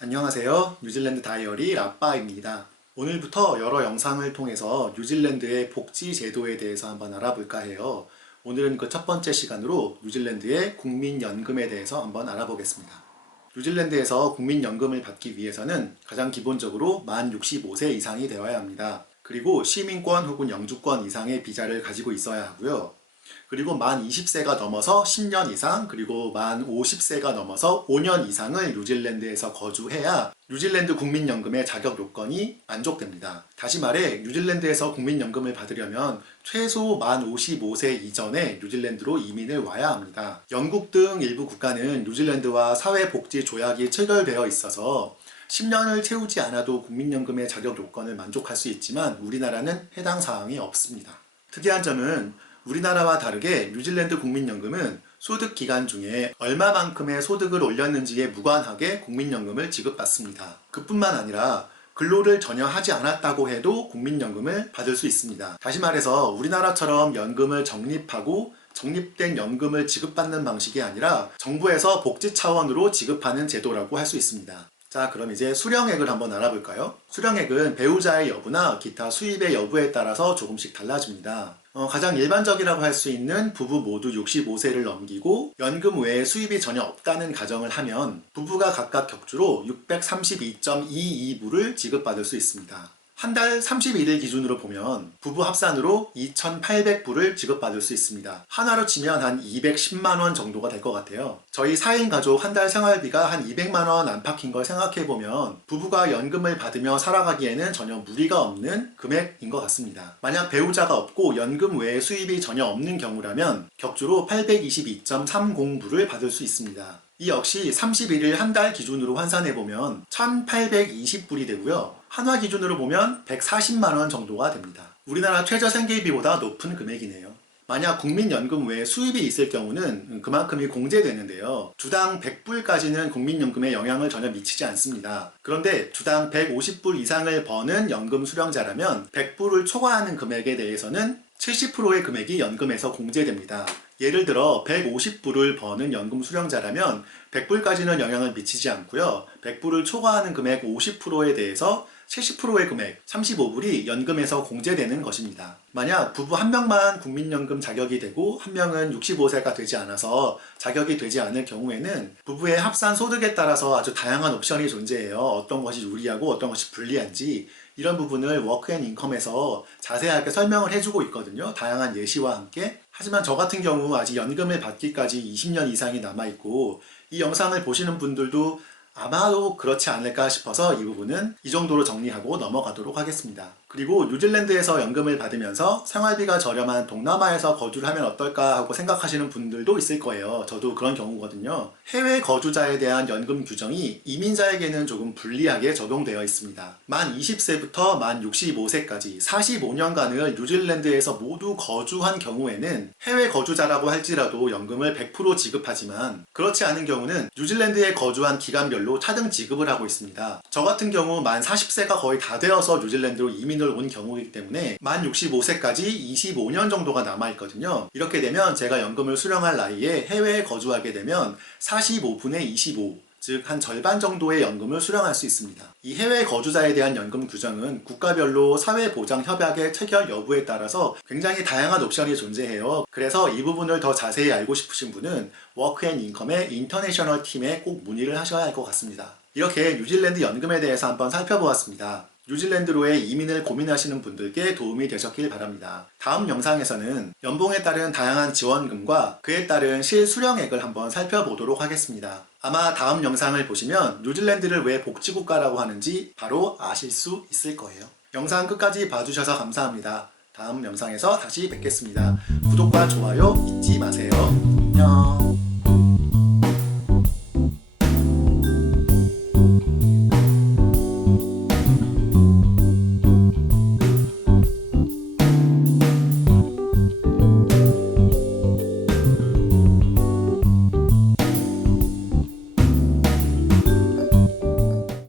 안녕하세요. 뉴질랜드 다이어리 라빠입니다. 오늘부터 여러 영상을 통해서 뉴질랜드의 복지 제도에 대해서 한번 알아볼까 해요. 오늘은 그 첫 번째 시간으로 뉴질랜드의 국민연금에 대해서 한번 알아보겠습니다. 뉴질랜드에서 국민연금을 받기 위해서는 가장 기본적으로 만 65세 이상이 되어야 합니다. 그리고 시민권 혹은 영주권 이상의 비자를 가지고 있어야 하고요. 그리고 만 20세가 넘어서 10년 이상, 그리고 만 50세가 넘어서 5년 이상을 뉴질랜드에서 거주해야 뉴질랜드 국민연금의 자격 요건이 만족됩니다. 다시 말해 뉴질랜드에서 국민연금을 받으려면 최소 만 55세 이전에 뉴질랜드로 이민을 와야 합니다. 영국 등 일부 국가는 뉴질랜드와 사회복지조약이 체결되어 있어서 10년을 채우지 않아도 국민연금의 자격 요건을 만족할 수 있지만 우리나라는 해당 사항이 없습니다. 특이한 점은 우리나라와 다르게 뉴질랜드 국민연금은 소득 기간 중에 얼마만큼의 소득을 올렸는지에 무관하게 국민연금을 지급받습니다. 그뿐만 아니라 근로를 전혀 하지 않았다고 해도 국민연금을 받을 수 있습니다. 다시 말해서 우리나라처럼 연금을 적립하고 적립된 연금을 지급받는 방식이 아니라 정부에서 복지 차원으로 지급하는 제도라고 할 수 있습니다. 자, 그럼 이제 수령액을 한번 알아볼까요? 수령액은 배우자의 여부나 기타 수입의 여부에 따라서 조금씩 달라집니다. 가장 일반적이라고 할 수 있는 부부 모두 65세를 넘기고 연금 외에 수입이 전혀 없다는 가정을 하면 부부가 각각 격주로 632.22불을 지급받을 수 있습니다. 한 달 31일 기준으로 보면 부부 합산으로 2,800불을 지급받을 수 있습니다. 하나로 치면 한 210만원 정도가 될 것 같아요. 저희 4인 가족 한 달 생활비가 한 200만원 안팎인 걸 생각해보면 부부가 연금을 받으며 살아가기에는 전혀 무리가 없는 금액인 것 같습니다. 만약 배우자가 없고 연금 외에 수입이 전혀 없는 경우라면 격주로 822.30불을 받을 수 있습니다. 이 역시 31일 한 달 기준으로 환산해보면 1,820불이 되고요. 한화 기준으로 보면 140만원 정도가 됩니다. 우리나라 최저 생계비보다 높은 금액이네요. 만약 국민연금 외에 수입이 있을 경우는 그만큼이 공제되는데요. 주당 100불까지는 국민연금에 영향을 전혀 미치지 않습니다. 그런데 주당 150불 이상을 버는 연금 수령자라면 100불을 초과하는 금액에 대해서는 70%의 금액이 연금에서 공제됩니다. 예를 들어 150불을 버는 연금 수령자라면 100불까지는 영향을 미치지 않고요. 100불을 초과하는 금액 50%에 대해서 70%의 금액 35불이 연금에서 공제되는 것입니다. 만약 부부 한 명만 국민연금 자격이 되고 한 명은 65세가 되지 않아서 자격이 되지 않을 경우에는 부부의 합산 소득에 따라서 아주 다양한 옵션이 존재해요. 어떤 것이 유리하고 어떤 것이 불리한지 이런 부분을 워크앤인컴에서 자세하게 설명을 해주고 있거든요. 다양한 예시와 함께. 하지만 저 같은 경우 아직 연금을 받기까지 20년 이상이 남아있고 이 영상을 보시는 분들도 아마도 그렇지 않을까 싶어서 이 부분은 이 정도로 정리하고 넘어가도록 하겠습니다. 그리고 뉴질랜드에서 연금을 받으면서 생활비가 저렴한 동남아에서 거주를 하면 어떨까 하고 생각하시는 분들도 있을 거예요. 저도 그런 경우거든요. 해외 거주자에 대한 연금 규정이 이민자에게는 조금 불리하게 적용되어 있습니다. 만 20세부터 만 65세까지 45년간을 뉴질랜드에서 모두 거주한 경우에는 해외 거주자라고 할지라도 연금을 100% 지급하지만 그렇지 않은 경우는 뉴질랜드에 거주한 기간별로 차등 지급을 하고 있습니다. 저 같은 경우 만 40세가 거의 다 되어서 뉴질랜드로 이민을 온 경우이기 때문에 만 65세까지 25년 정도가 남아있거든요. 이렇게 되면 제가 연금을 수령할 나이에 해외에 거주하게 되면 45분의 25, 즉 한 절반 정도의 연금을 수령할 수 있습니다. 이 해외 거주자에 대한 연금 규정은 국가별로 사회보장협약의 체결 여부에 따라서 굉장히 다양한 옵션이 존재해요. 그래서 이 부분을 더 자세히 알고 싶으신 분은 워크앤인컴의 인터내셔널 팀에 꼭 문의를 하셔야 할 것 같습니다. 이렇게 뉴질랜드 연금에 대해서 한번 살펴보았습니다. 뉴질랜드로의 이민을 고민하시는 분들께 도움이 되셨길 바랍니다. 다음 영상에서는 연봉에 따른 다양한 지원금과 그에 따른 실수령액을 한번 살펴보도록 하겠습니다. 아마 다음 영상을 보시면 뉴질랜드를 왜 복지국가라고 하는지 바로 아실 수 있을 거예요. 영상 끝까지 봐주셔서 감사합니다. 다음 영상에서 다시 뵙겠습니다. 구독과 좋아요 잊지 마세요. 안녕.